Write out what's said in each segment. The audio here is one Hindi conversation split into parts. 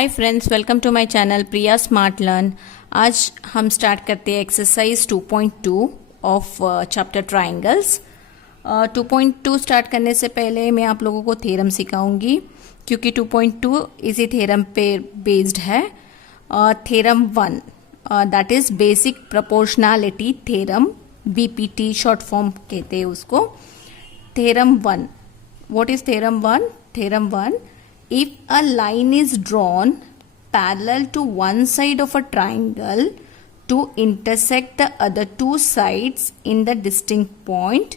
Hi friends, welcome to my channel Priya smart learn. आज हम स्टार्ट करते हैं exercise 2.2 of chapter triangles. 2.2 start करने से पहले मैं आप लोगों को थ्योरम सिखाऊंगी, क्योंकि 2.2 इसी थ्योरम पे बेस्ड है। Theorem 1 that is basic proportionality theorem, BPT short form कहते हैं उसको। Theorem 1, what is theorem 1? Theorem 1, if a line is drawn parallel to one side of a triangle to intersect the other two sides in the distinct point,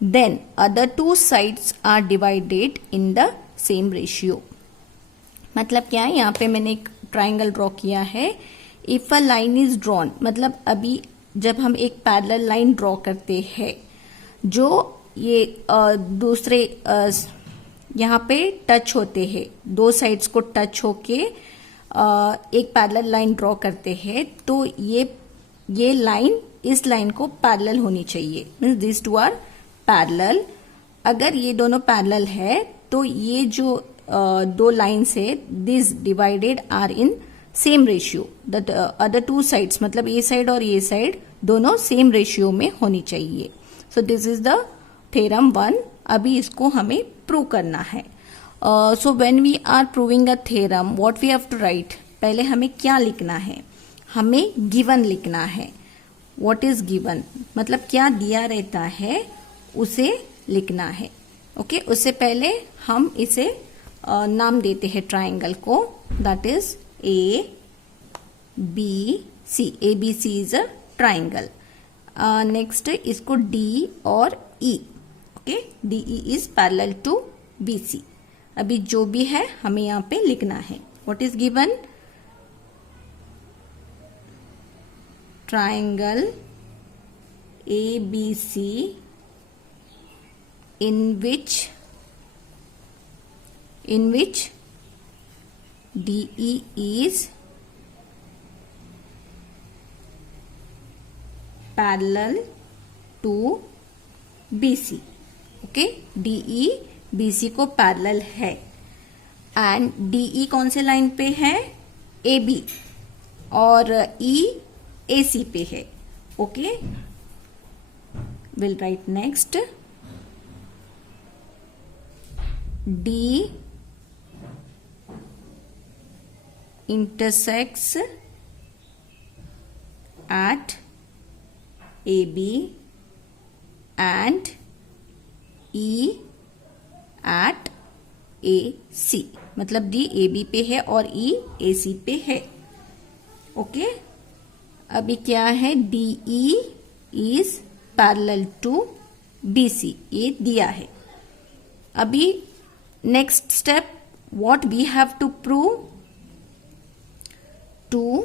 then other two sides are divided in the same ratio। मतलब क्या है, यहाँ पे मैंने एक ट्राइंगल ड्रॉ किया है। If a line is drawn मतलब अभी जब हम एक पैरेलल लाइन ड्रॉ करते हैं, जो ये दूसरे यहाँ पे टच होते हैं, दो साइड्स को टच होके एक पैरेलल लाइन ड्रॉ करते हैं, तो ये लाइन इस लाइन को पैरेलल होनी चाहिए। Means this two are parallel. अगर ये दोनों पैरेलल है तो ये जो दो लाइन्स है, this divided are in same ratio. The other two sides मतलब ये साइड और ये साइड दोनों सेम रेशियो में होनी चाहिए। So this is the theorem 1। अभी इसको हमें प्रूव करना है। So when we are proving a theorem, what we have to write, पहले हमें क्या लिखना है? हमें गिवन लिखना है। व्हाट इज गिवन मतलब क्या दिया रहता है उसे लिखना है। ओके उससे पहले हम इसे नाम देते हैं ट्राइंगल को, that is A B C. A B C is a triangle. Next इसको डी और E. Okay DE is parallel to BC। अभी जो भी है हमें यहाँ पे लिखना है। What is given? Triangle ABC in which DE is parallel to BC। Okay DE BC को पैरेलल है। एंड DE कौन से लाइन पे है? AB। और E AC पे है। Okay will write next, D intersects at AB and E at AC। मतलब D AB पे है और E AC पे है। ओके अभी क्या है? DE is parallel to BC, ये दिया है। अभी next step, what we have to prove? To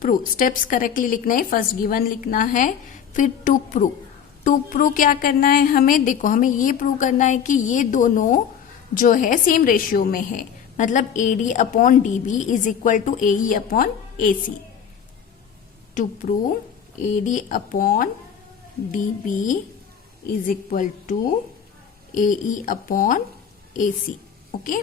prove steps correctly लिखना है। फर्स्ट गिवन लिखना है, फिर टू प्रूव। टू प्रूव क्या करना है हमें? देखो हमें ये प्रूव करना है कि ये दोनों जो है सेम रेशियो में है। मतलब AD upon DB is equal to AE upon AC। To prove AD upon DB is equal to AE upon AC। Okay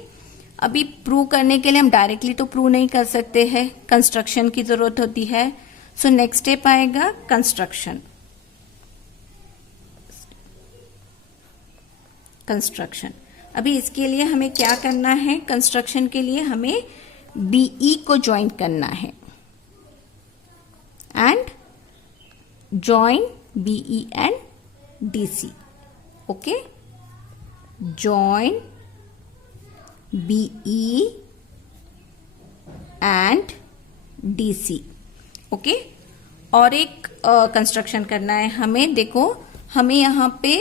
अभी प्रूव करने के लिए हम डायरेक्टली तो प्रूव नहीं कर सकते हैं, कंस्ट्रक्शन की जरूरत होती है। सो नेक्स्ट स्टेप आएगा कंस्ट्रक्शन। कंस्ट्रक्शन अभी इसके लिए हमें क्या करना है? कंस्ट्रक्शन के लिए हमें BE को ज्वाइन करना है and join BE and DC। Okay join BE and DC। Okay और एक कंस्ट्रक्शन करना है हमें। देखो हमें यहाँ पे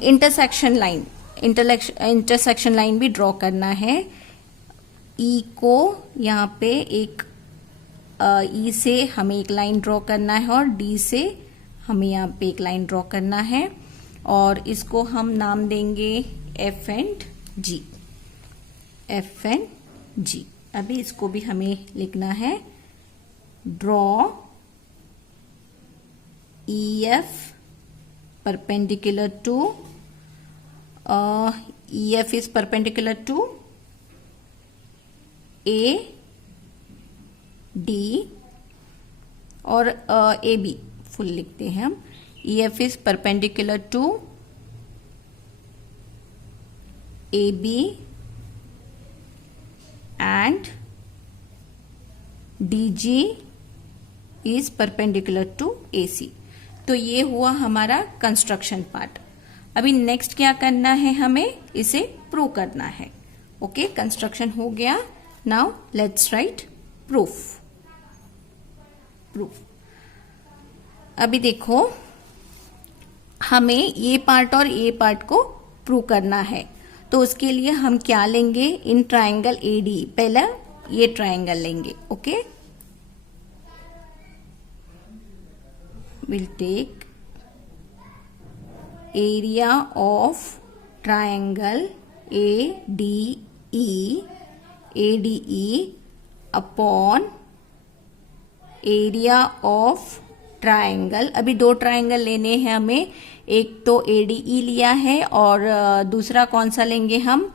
इंटरसेक्शन लाइन भी ड्रॉ करना है। E को यहाँ पे एक E से हमें एक लाइन ड्रॉ करना है और D से हमें यहाँ पे एक लाइन ड्रॉ करना है, और इसको हम नाम देंगे F and G। F and G। अभी इसको भी हमें लिखना है, draw EF perpendicular to EF is perpendicular to A D और ए बी फुल लिखते हैं हम। E F is perpendicular to A B and D G is perpendicular to A C. तो ये हुआ हमारा कंस्ट्रक्शन पार्ट। अभी नेक्स्ट क्या करना है, हमें इसे प्रूव करना है। ओके, कंस्ट्रक्शन हो गया। Now let's write proof. अभी देखो, हमें ये पार्ट और ये पार्ट को प्रूव करना है। तो उसके लिए हम क्या लेंगे, इन ट्राइंगल एडी पहला ये ट्राइंगल लेंगे। Okay, will take area of triangle ADE upon area of triangle. अभी दो ट्राइंगल लेने हैं हमें, एक तो ADE लिया है और दूसरा कौन सा लेंगे हम,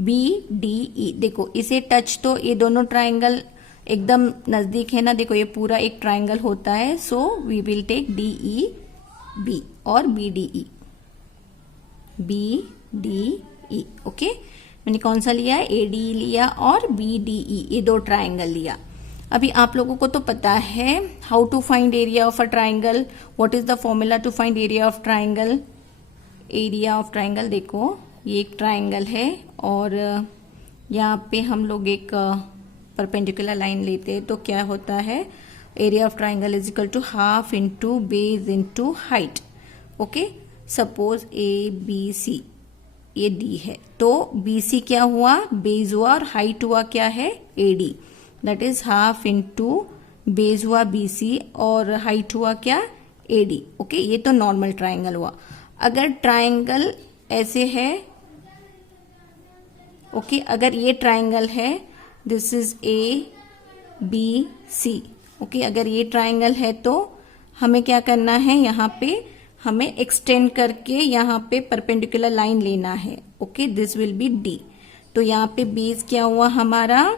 BDE। देखो इसे टच, तो ये दोनों ट्राइंगल एकदम नजदीक है ना। देखो ये पूरा एक ट्राइंगल होता है। So we will take DEB और BDE। ओके, मैंने कौन सा लिया है, ADE लिया और BDE, ये दो ट्राइंगल लिया। अभी आप लोगों को तो पता है how to find area of a triangle. What is the formula to find area of triangle. Area of triangle, देखो ये एक ट्राइंगल है और यहाँ पे हम लोग एक परपेंडिकुलर लाइन लेते हैं। तो क्या होता है, area of triangle is equal to half into base into height. Okay, suppose ABC, ये D है, तो BC क्या हुआ, बेस हुआ, और हाइट हुआ क्या है, AD। That is half into base हुआ BC और हाइट हुआ क्या, AD। ओके, ये तो नॉर्मल ट्राइंगल हुआ। अगर ट्राइंगल ऐसे है, ओके, अगर ये ट्राइंगल है, दिस इज ABC। ओके, अगर ये ट्राइंगल है तो हमें क्या करना है, यहाँ पे हमें एक्सटेंड करके यहाँ पे परपेंडिकुलर लाइन लेना है। Okay, this will be D। तो यहाँ पे बेस क्या हुआ हमारा,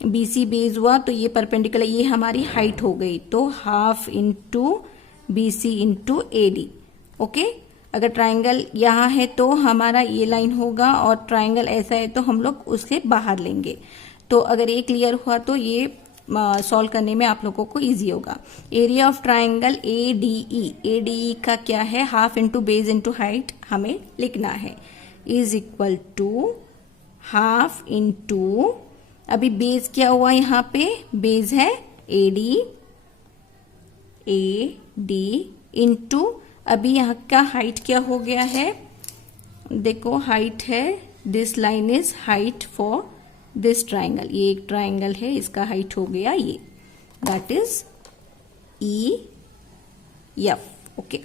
BC बेस हुआ, तो ये परपेंडिकुलर, ये हमारी हाइट हो गई। तो half into BC into AD। Okay, अगर ट्राइंगल यहाँ है तो हमारा ये लाइन होगा, और ट्राइंगल ऐसा है तो हम लोग उससे बाहर लेंगे। तो अगर ये क्लियर हुआ तो ये सॉल्व करने में आप लोगों को इजी होगा। एरिया ऑफ ट्राइंगल ADE का क्या है, half into base into height हमें लिखना है, is equal to half into, अभी बेस क्या हुआ, यहाँ पे बेस है AD इंटू, अभी यहाँ का हाइट क्या हो गया है, देखो हाइट है, this line is height for this triangle. ये एक ट्राइंगल है, इसका हाइट हो गया ये, that is EF। Okay,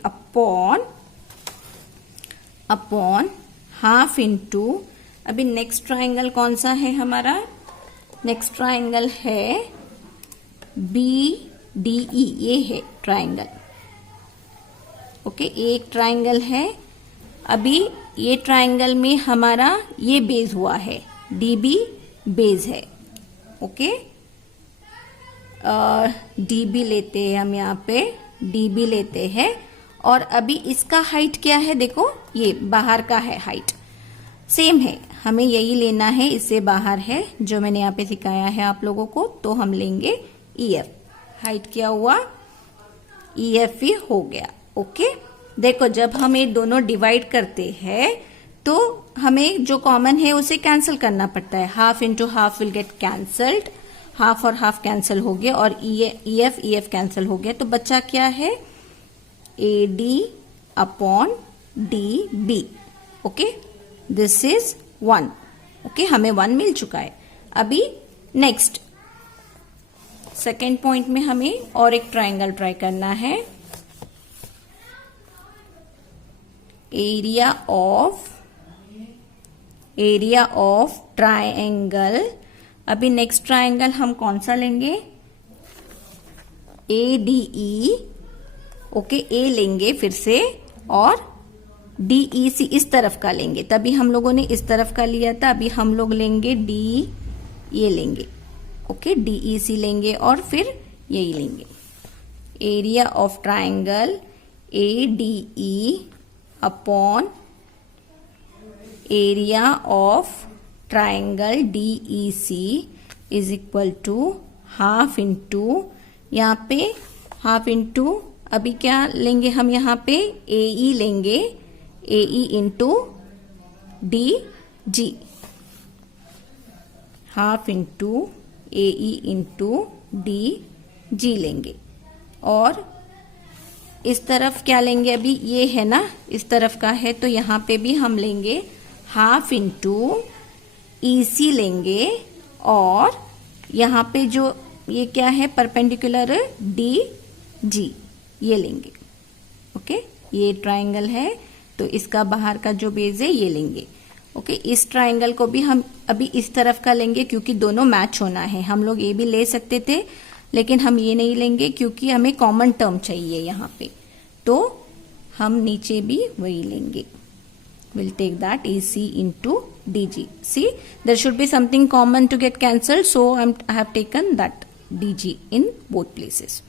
upon half into, अभी नेक्स्ट ट्राइंगल कौन सा है हमारा, नेक्स्ट ट्राइंगल है BDE, ये है ट्राइंगल। ओके, एक ट्राइंगल है, अभी ये ट्राइंगल में हमारा ये बेस हुआ है, DB बेस है। ओके, DB लेते हैं हम, यहाँ पे DB लेते हैं, और अभी इसका हाइट क्या है, देखो ये बाहर का है, हाइट सेम है, हमें यही लेना है, इससे बाहर है जो मैंने यहाँ पे सिखाया है आप लोगों को। तो हम लेंगे EF, हाइट क्या हुआ, EF ही हो गया। ओके, देखो जब हम ये दोनों डिवाइड करते हैं तो हमें जो कॉमन है उसे कैंसिल करना पड़ता है। Half into half will get cancelled, half और हाफ कैंसिल हो गया, और EF कैंसिल हो गया। तो बच्चा क्या है, AD upon DB। Okay, this is 1। Okay, हमें 1 मिल चुका है। अभी नेक्स्ट सेकेंड पॉइंट में हमें और एक ट्राइंगल ट्राई करना है। एरिया ऑफ ट्राइंगल, अभी नेक्स्ट ट्राइंगल हम कौन सा लेंगे, ADE। ओके, A लेंगे फिर से, और DEC इस तरफ का लेंगे। तभी हम लोगों ने इस तरफ का लिया था, अभी हम लोग लेंगे D, ये लेंगे। ओके, DEC लेंगे और फिर यही लेंगे, area of triangle ADE upon area of triangle DEC is equal to half into, यहाँ पे हाफ इंटू, अभी क्या लेंगे हम यहाँ पे AE लेंगे, AE into DG, half into AE into DG लेंगे। और इस तरफ क्या लेंगे, अभी ये है ना, इस तरफ का है, तो यहाँ पे भी हम लेंगे हाफ इंटू EC लेंगे, और यहाँ पे जो ये क्या है परपेंडिकुलर DG ये लेंगे। ओके, ये ट्राइंगल है तो इसका बाहर का जो बेस है ये लेंगे। ओके, इस ट्राइंगल को भी हम अभी इस तरफ का लेंगे क्योंकि दोनों मैच होना है। हम लोग ये भी ले सकते थे लेकिन हम ये नहीं लेंगे क्योंकि हमें कॉमन टर्म चाहिए यहाँ पे, तो हम नीचे भी वही लेंगे। We'll take that AC into DG. See, there should be something common to get cancelled, so I have taken that DG in both places.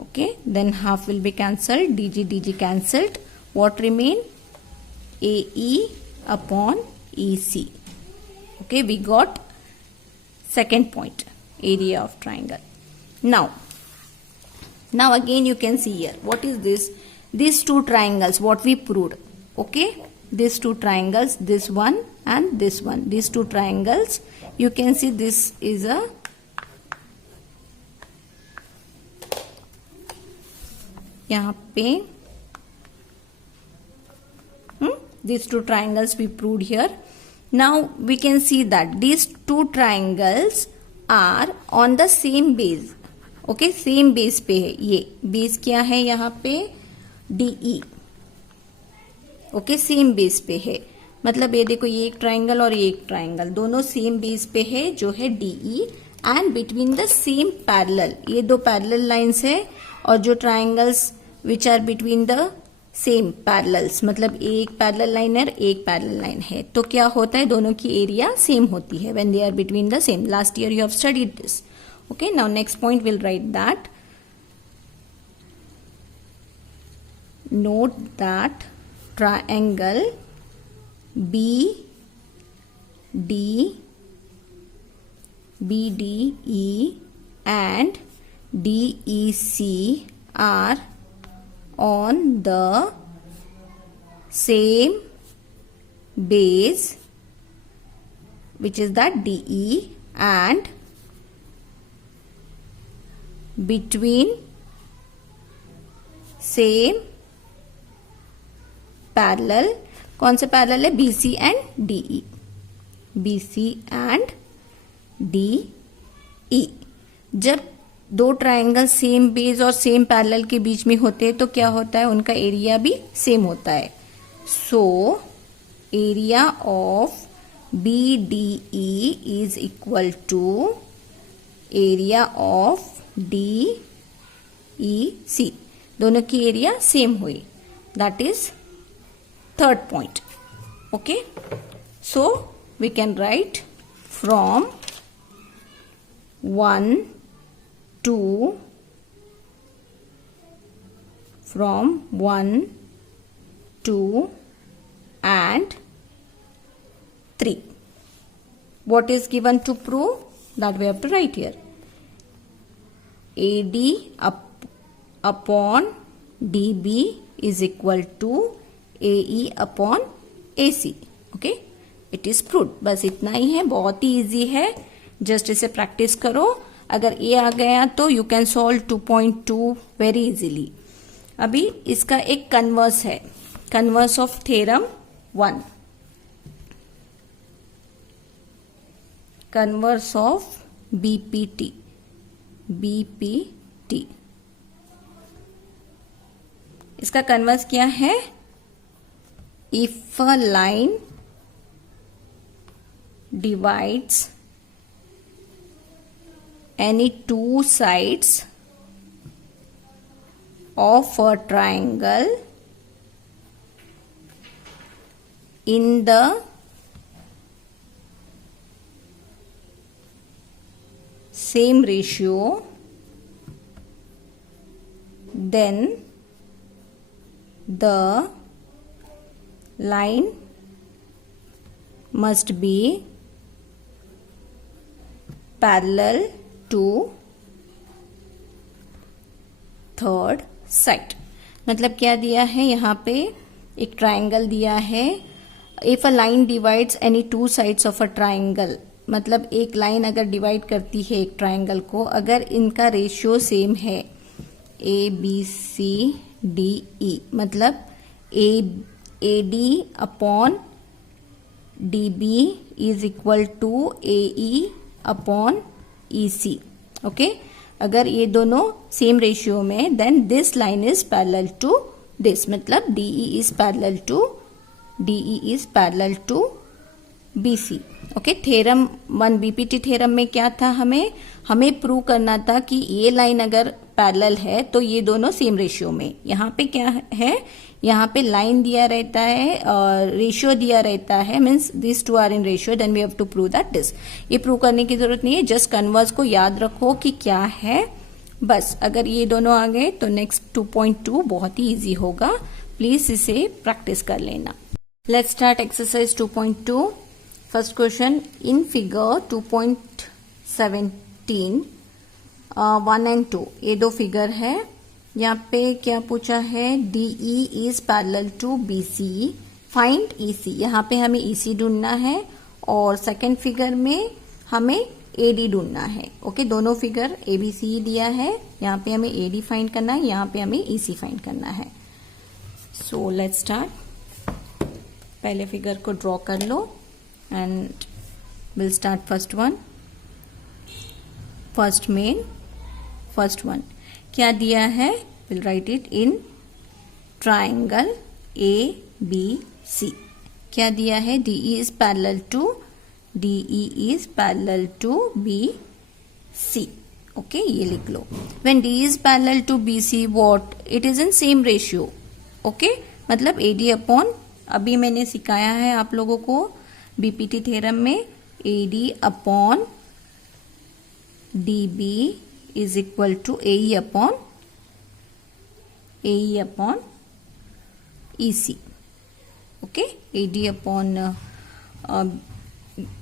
Okay, then half will be cancelled, DG cancelled. What remain? AE upon EC. Okay, we got second point, area of triangle. Now again you can see here, what is this? These two triangles, what we proved. Okay, these two triangles, this one and this one, these two triangles, you can see this is a यहाँ पे these two triangles we proved here. Now we can see that these two triangles are on the same base. Okay, same base पे है, ये base क्या है यहाँ पे DE. ओके, सेम बेस पे है, मतलब ये देखो ये एक ट्राइंगल और ये एक ट्राइंगल दोनों सेम बेस पे है जो है DE, and between the same parallel, ये दो पैरेलल लाइंस है, और जो triangles which are between the same parallels, मतलब एक पैरेलल लाइन है एक पैरेलल लाइन है, तो क्या होता है दोनों की एरिया सेम होती है when they are between the same. Last year you have studied this. Okay, now next point will write that, note that triangle BDE and DEC are on the same base, which is that DE, and between same parallel, कौन से पैरेलल है? BC and DE, BC and DE। जब दो ट्राइंगल सेम बेस और सेम पैरेलल के बीच में होते हैं तो क्या होता है, उनका एरिया भी सेम होता है। So area of BDE is equal to area of DEC, दोनों की एरिया सेम हुई, that is third point. Okay, so we can write from 1 to 2 and 3. What is given to prove? That we have to write here. AD upon DB is equal to AE upon AC. Okay, it is proved. बस इतना ही है, बहुत ही इजी है, जस्ट इसे प्रैक्टिस करो। अगर ए आ गया तो you can solve 2.2 very easily. अभी इसका एक कन्वर्स है, converse of theorem 1, converse of BPT। इसका कन्वर्स क्या है? If a line divides any two sides of a triangle in the same ratio, then the line must be parallel to third side. मतलब क्या दिया है यहाँ पे, एक ट्राइंगल दिया है। If a line divides any two sides of a triangle, मतलब एक लाइन अगर डिवाइड करती है एक ट्राइंगल को, अगर इनका रेशियो सेम है ए बी सी डी ई, मतलब A D upon D B is equal to A E upon E C. Okay, अगर ये दोनों सेम रेशियो में, then this line is parallel to this, मतलब D E is parallel to B C. Okay, theorem 1 BPT theorem में क्या था, हमें प्रूव करना था कि ये लाइन अगर पैरेलल है तो ये दोनों सेम रेशियो में। यहाँ पे क्या है, यहाँ पे लाइन दिया रहता है और रेशियो दिया रहता है, means this two are in ratio, then we have to prove that this. ये प्रूव करने की जरूरत नहीं है, जस्ट कन्वर्स को याद रखो कि क्या है बस। अगर ये दोनों आ गए तो नेक्स्ट 2.2 बहुत ही इजी होगा, प्लीज इसे प्रैक्टिस कर लेना। Let's start exercise 2.2। First question, in figure 2.17 1 and 2, ये दो फिगर है। यहाँ पे क्या पूछा है, DE is parallel to BC, find EC. यहाँ पे हमें ईसी ढूंढना है और सेकंड फिगर में हमें एडी ढूंढना है। ओके, दोनों फिगर एबीसी दिया है, यहाँ पे हमें एडी फाइंड करना है, यहाँ पे हमें ईसी फाइंड करना है। So let's start. पहले फिगर को ड्रॉ कर लो and will start first one. First one क्या दिया है, will write it in triangle A B C. क्या दिया है, DE is parallel to B C. Okay, ये लिख लो। When D is parallel to B C, what, it is in same ratio. Okay, मतलब एडी अपॉन, अभी मैंने सिखाया है आप लोगों को बीपीटी थ्योरम में, AD upon D B is equal to AE upon EC. Okay, AD upon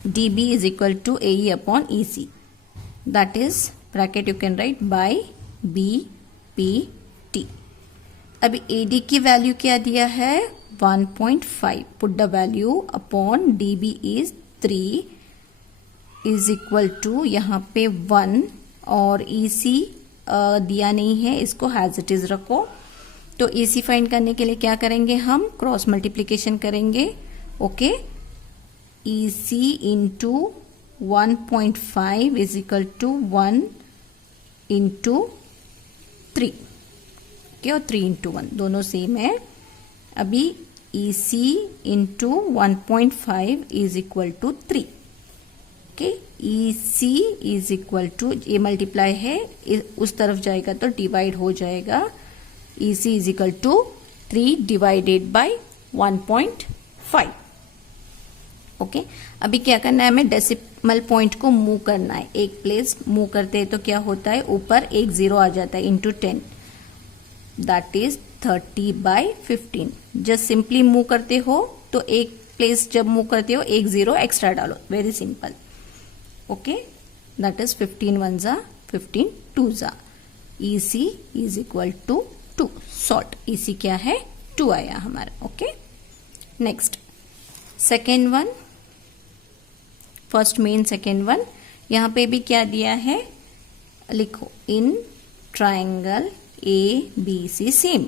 DB is equal to AE upon EC. That is bracket you can write by BPT. अभी AD की वैल्यू क्या दिया है, 1.5. Put the value upon DB is 3 is equal to यहाँ पे 1 और EC दिया नहीं है, इसको हैज इट इज रखो। तो EC फाइंड करने के लिए क्या करेंगे, हम क्रॉस मल्टीप्लीकेशन करेंगे। Okay, EC into 1.5 is equal to 1 into 3। Okay, और 3 इंटू 1 दोनों सेम है। अभी EC into 1.5 is equal to 3। Okay, EC is equal to, ये मल्टीप्लाई है, उस तरफ जाएगा तो डिवाइड हो जाएगा। EC is equal to 3 divided by 1.5। Okay, अभी क्या करना है, हमें डेसिमल पॉइंट को मूव करना है। एक प्लेस मूव करते हैं तो क्या होता है, ऊपर एक जीरो आ जाता है, into 10, that is 30/15। Just simply move करते हो तो एक प्लेस जब मूव करते हो एक जीरो एक्स्ट्रा डालो, very simple. Okay, that is 15 1 जा 15 2 जा। EC is equal to 2। Solved, EC क्या है, 2 आया हमारा। Okay, next second one, first main second one. यहाँ पे भी क्या दिया है, लिखो, in triangle A B C same,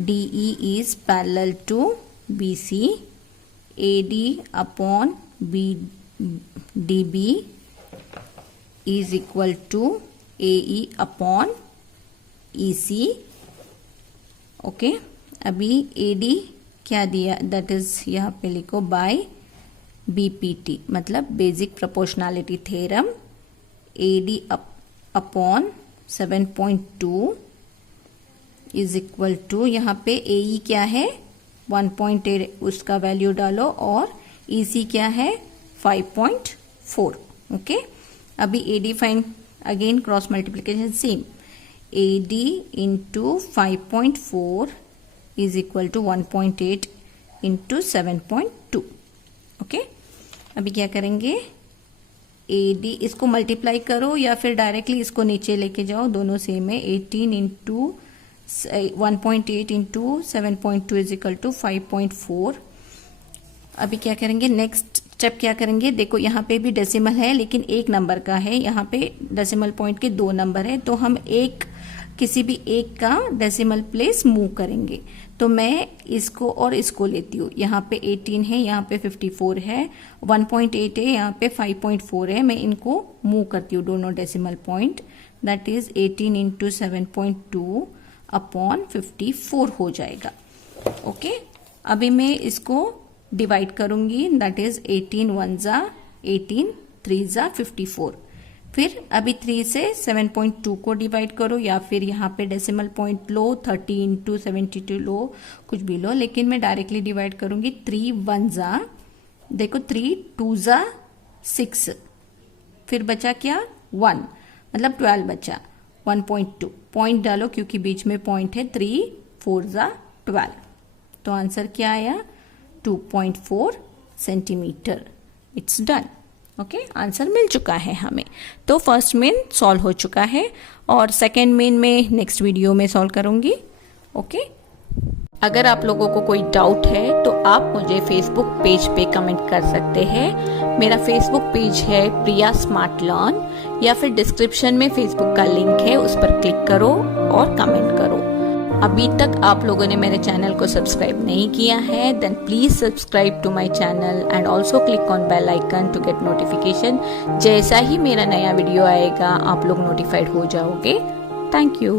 DE is parallel to BC, AD upon DB is equal to AE upon EC. Okay, अभी AD क्या दिया, दैट इज यहाँ पे लिखो बाय BPT, मतलब basic proportionality theorem. AD upon 7.2 is equal to, यहाँ पे AE क्या है 1.8, उसका वैल्यू डालो, और EC क्या है 5.4। ओके, अभी AD find again cross multiplication same, AD into 5.4 is equal to 1.8 into 7.2। Okay, अभी क्या करेंगे, AD इसको मल्टीप्लाई करो या फिर डायरेक्टली इसको नीचे लेके जाओ, दोनों सेम है। 18 into 1.8 into 7.2 is equal to 5.4। अभी क्या करेंगे, नेक्स्ट स्टेप क्या करेंगे, देखो यहाँ पे भी डेसिमल है लेकिन एक नंबर का है, यहाँ पे डेसिमल पॉइंट के 2 नंबर है, तो हम किसी भी एक का डेसिमल प्लेस मूव करेंगे। तो मैं इसको और इसको लेती हूँ, यहाँ पे 18 है, यहाँ पे 54 है, 1.8 है, यहाँ पे 5.4 है, मैं इनको मूव करती हूँ दोनों decimal point, that is 18 into 7.2 upon 54 हो जाएगा। ओके, अभी मैं इसको डिवाइड करूंगी, दैट इज 18 1 जा 18, 3 जा 54। फिर अभी 3 से 7.2 को डिवाइड करो या फिर यहाँ पे डेसिमल पॉइंट लो, 30 इंटू 72 लो, कुछ भी लो, लेकिन मैं डायरेक्टली डिवाइड करूंगी। 3 1 जा, देखो 3 2 जा 6, फिर बचा क्या 1, मतलब 12 बचा। 1.2 पॉइंट डालो क्योंकि बीच में पॉइंट है, 3 4 जा 12, तो आंसर क्या आया 2.4 centimetre. It's done. Okay, answer मिल चुका है हमें। तो फर्स्ट मेन सॉल्व हो चुका है और सेकेंड मेन में नेक्स्ट वीडियो में सॉल्व करूंगी। ओके, अगर आप लोगों को कोई डाउट है तो आप मुझे फेसबुक पेज पे कमेंट कर सकते हैं। मेरा फेसबुक पेज है प्रिया स्मार्ट लर्न, या फिर डिस्क्रिप्शन में फेसबुक का लिंक है, उस पर क्लिक करो और कमेंट करो। अभी तक आप लोगों ने मेरे चैनल को सब्सक्राइब नहीं किया है, then please subscribe to my channel and also click on bell icon to get notification. जैसा ही मेरा नया वीडियो आएगा आप लोग नोटिफाइड हो जाओगे। Thank you.